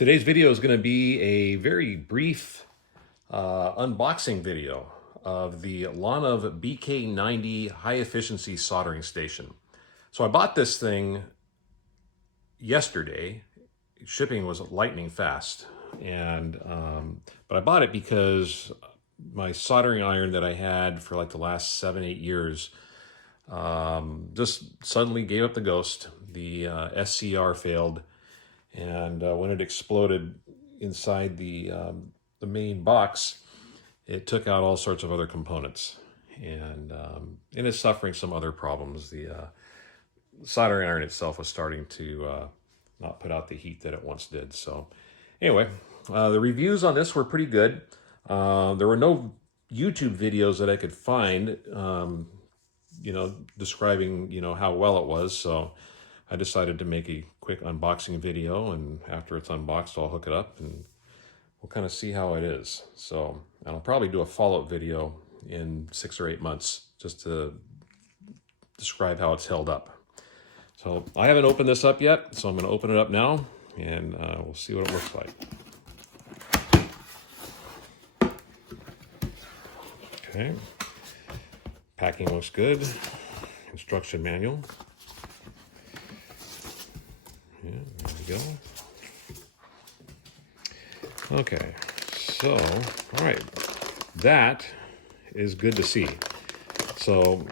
Today's video is going to be a very brief unboxing video of the LONOVE BK90 High Efficiency Soldering Station. So I bought this thing yesterday. Shipping was lightning fast, and but I bought it because my soldering iron that I had for like the last 7-8 years just suddenly gave up the ghost. The SCR failed. And when it exploded inside the main box, it took out all sorts of other components, and it's suffering some other problems. The soldering iron itself was starting to not put out the heat that it once did. So anyway, the reviews on this were pretty good. There were no YouTube videos that I could find, describing, how well it was. So I decided to make a quick unboxing video, and after it's unboxed, I'll hook it up and we'll kind of see how it is. So, and I'll probably do a follow-up video in 6 or 8 months just to describe how it's held up. So I haven't opened this up yet, so I'm going to open it up now, and we'll see what it looks like. Okay, packing looks good. Instruction manual. Yeah, there we go. Okay, so, all right, that is good to see. So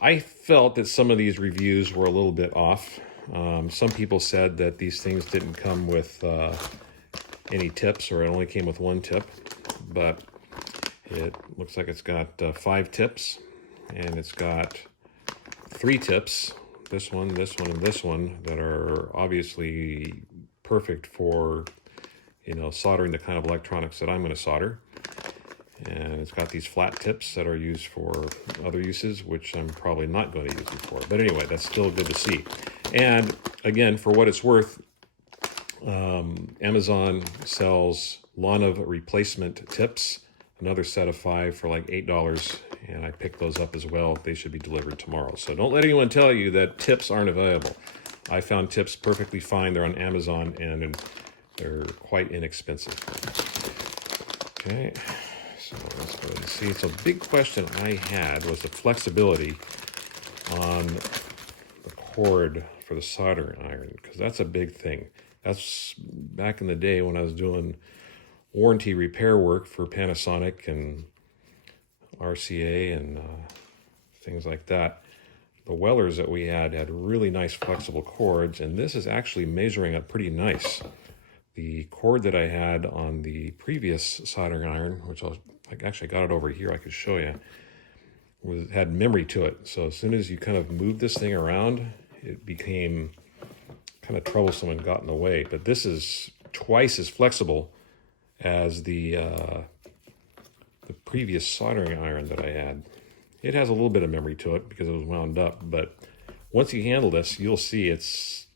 I felt that some of these reviews were a little bit off. Some people said that these things didn't come with any tips, or it only came with 1 tip, but it looks like it's got 5 tips, and it's got 3 tips. This one, and this one, that are obviously perfect for, soldering the kind of electronics that I'm going to solder. And it's got these flat tips that are used for other uses, which I'm probably not going to use them for. But anyway, that's still good to see. And again, for what it's worth, Amazon sells LONOVE replacement tips, another set of 5 for like $8, and I picked those up as well. They should be delivered tomorrow. So don't let anyone tell you that tips aren't available. I found tips perfectly fine. They're on Amazon, and they're quite inexpensive. Okay, so let's go ahead and see. So a big question I had was the flexibility on the cord for the soldering iron, because that's a big thing. That's back in the day when I was doing warranty repair work for Panasonic and RCA and things like that. The Wellers that we had really nice flexible cords, and this is actually measuring up pretty nice. The cord that I had on the previous soldering iron, which I actually got it over here, I could show you, had memory to it. So as soon as you kind of move this thing around, it became kind of troublesome and got in the way. But this is twice as flexible as the previous soldering iron that I had. It has a little bit of memory to it because it was wound up, but once you handle this, you'll see it's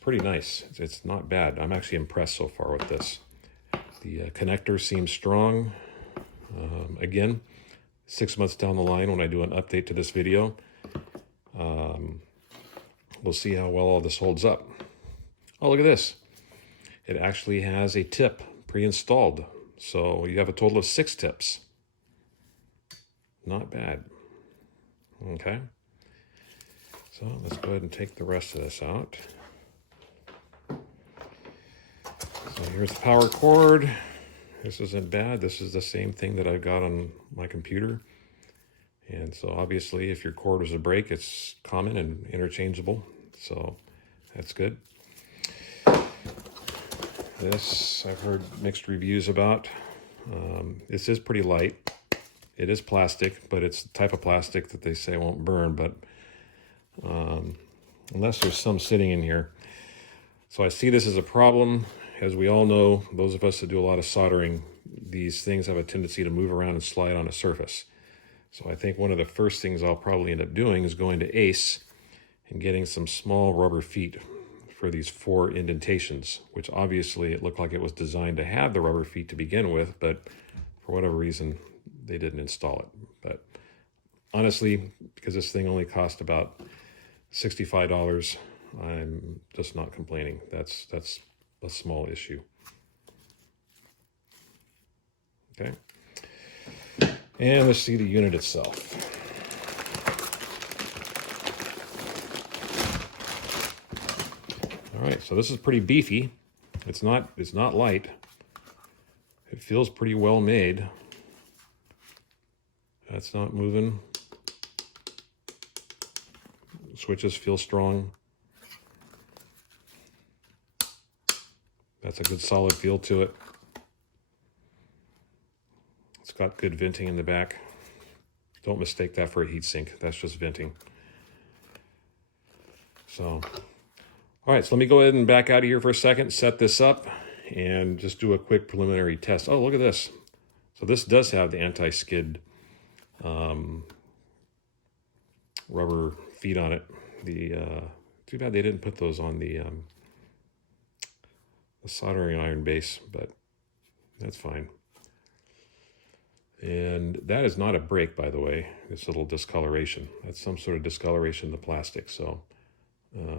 pretty nice. It's not bad. I'm actually impressed so far with this. The connector seems strong. Again, 6 months down the line, when I do an update to this video, we'll see how well all this holds up. Oh, look at this. It actually has a tip pre-installed. So you have a total of 6 tips. Not bad. Okay. So let's go ahead and take the rest of this out. So here's the power cord. This isn't bad. This is the same thing that I've got on my computer. And so obviously if your cord was to break, it's common and interchangeable. So that's good. This I've heard mixed reviews about. This is pretty light. It is plastic, but it's the type of plastic that they say won't burn, but unless there's some sitting in here. So I see this as a problem. As we all know, those of us that do a lot of soldering, these things have a tendency to move around and slide on a surface. So I think one of the first things I'll probably end up doing is going to Ace and getting some small rubber feet for these 4 indentations, which obviously it looked like it was designed to have the rubber feet to begin with, but for whatever reason, they didn't install it. But honestly, because this thing only cost about $65, I'm just not complaining. That's a small issue. Okay. And let's see the unit itself. All right, so this is pretty beefy. It's not light. It feels pretty well made. That's not moving. Switches feel strong. That's a good solid feel to it. It's got good venting in the back. Don't mistake that for a heatsink. That's just venting. So, all right, so let me go ahead and back out of here for a second, set this up, and just do a quick preliminary test. Oh, look at this. So this does have the anti-skid rubber feet on it. Too bad they didn't put those on the soldering iron base, but that's fine. And that is not a break, by the way, this little discoloration. That's some sort of discoloration in the plastic, so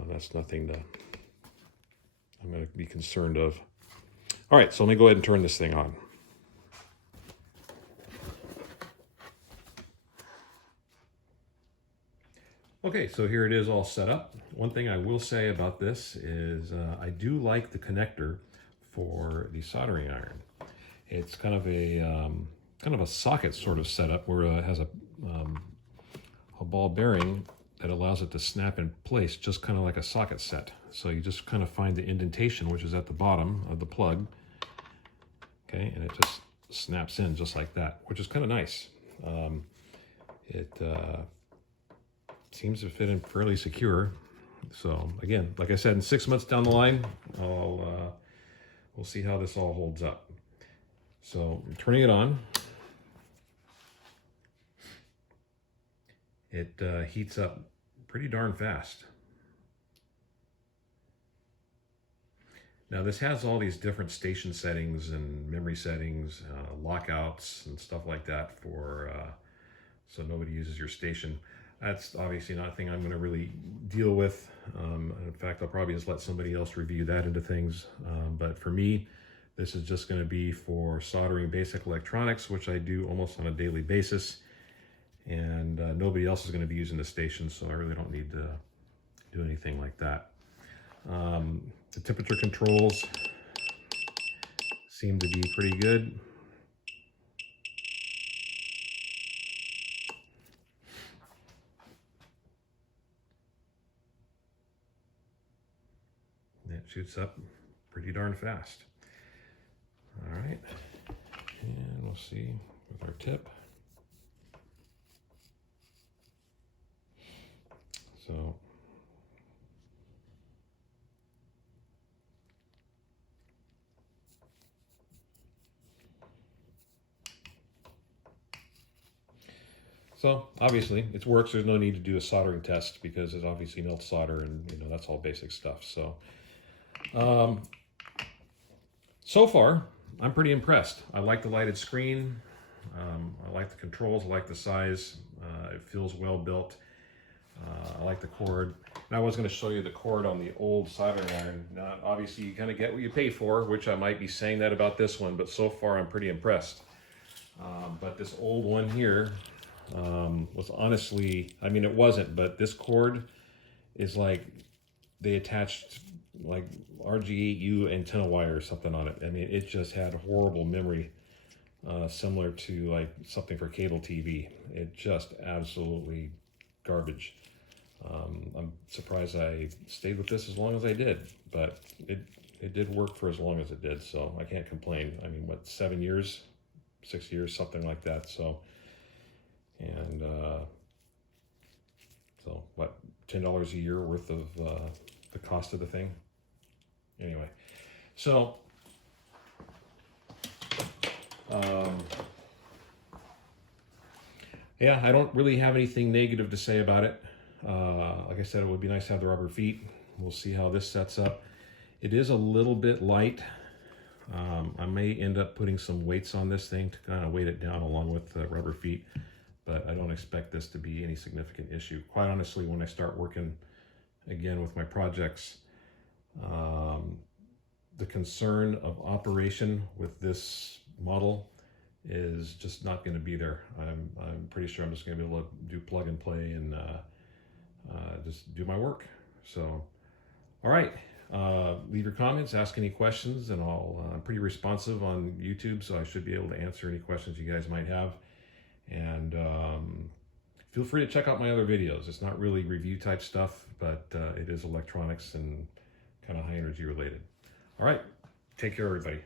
that's nothing I'm going to be concerned of. All right, so let me go ahead and turn this thing on. Okay, so here it is all set up. One thing I will say about this is I do like the connector for the soldering iron. It's kind of a socket sort of setup where it has a ball bearing that allows it to snap in place, just kind of like a socket set. So you just kind of find the indentation, which is at the bottom of the plug, okay, and it just snaps in just like that, which is kind of nice. It seems to fit in fairly secure. So again, like I said, in 6 months down the line, we'll see how this all holds up. So I'm turning it on. It heats up pretty darn fast. Now this has all these different station settings and memory settings, lockouts and stuff like that for so nobody uses your station. That's obviously not a thing I'm going to really deal with. In fact, I'll probably just let somebody else review that into things. But for me, this is just going to be for soldering basic electronics, which I do almost on a daily basis. And nobody else is going to be using the station, so I really don't need to do anything like that. The temperature controls seem to be pretty good. That shoots up pretty darn fast. All right, and we'll see with our tip. So obviously it works. There's no need to do a soldering test because it obviously melts solder, and that's all basic stuff. So, so far I'm pretty impressed. I like the lighted screen. I like the controls. I like the size. It feels well built. I like the cord. And I was going to show you the cord on the old soldering iron. Now, obviously, you kind of get what you pay for, which I might be saying that about this one, but so far I'm pretty impressed. But this old one here was honestly, I mean, it wasn't, but this cord is like they attached like RG8U antenna wire or something on it. I mean, it just had horrible memory, similar to like something for cable TV. It just absolutely garbage. I'm surprised I stayed with this as long as I did, but it did work for as long as it did, so I can't complain. I mean, what, 7 years, 6 years, something like that. So, and so what, $10 a year worth of the cost of the thing. Anyway, so yeah, I don't really have anything negative to say about it. Like I said, it would be nice to have the rubber feet. We'll see how this sets up. It is a little bit light. I may end up putting some weights on this thing to kind of weight it down along with the rubber feet, but I don't expect this to be any significant issue. Quite honestly, when I start working again with my projects, the concern of operation with this model is just not going to be there. I'm pretty sure I'm just going to be able to do plug and play and just do my work. So, all right. Leave your comments, ask any questions, and I'm pretty responsive on YouTube, so I should be able to answer any questions you guys might have. And feel free to check out my other videos. It's not really review type stuff, but it is electronics and kind of high energy related. All right, take care, everybody.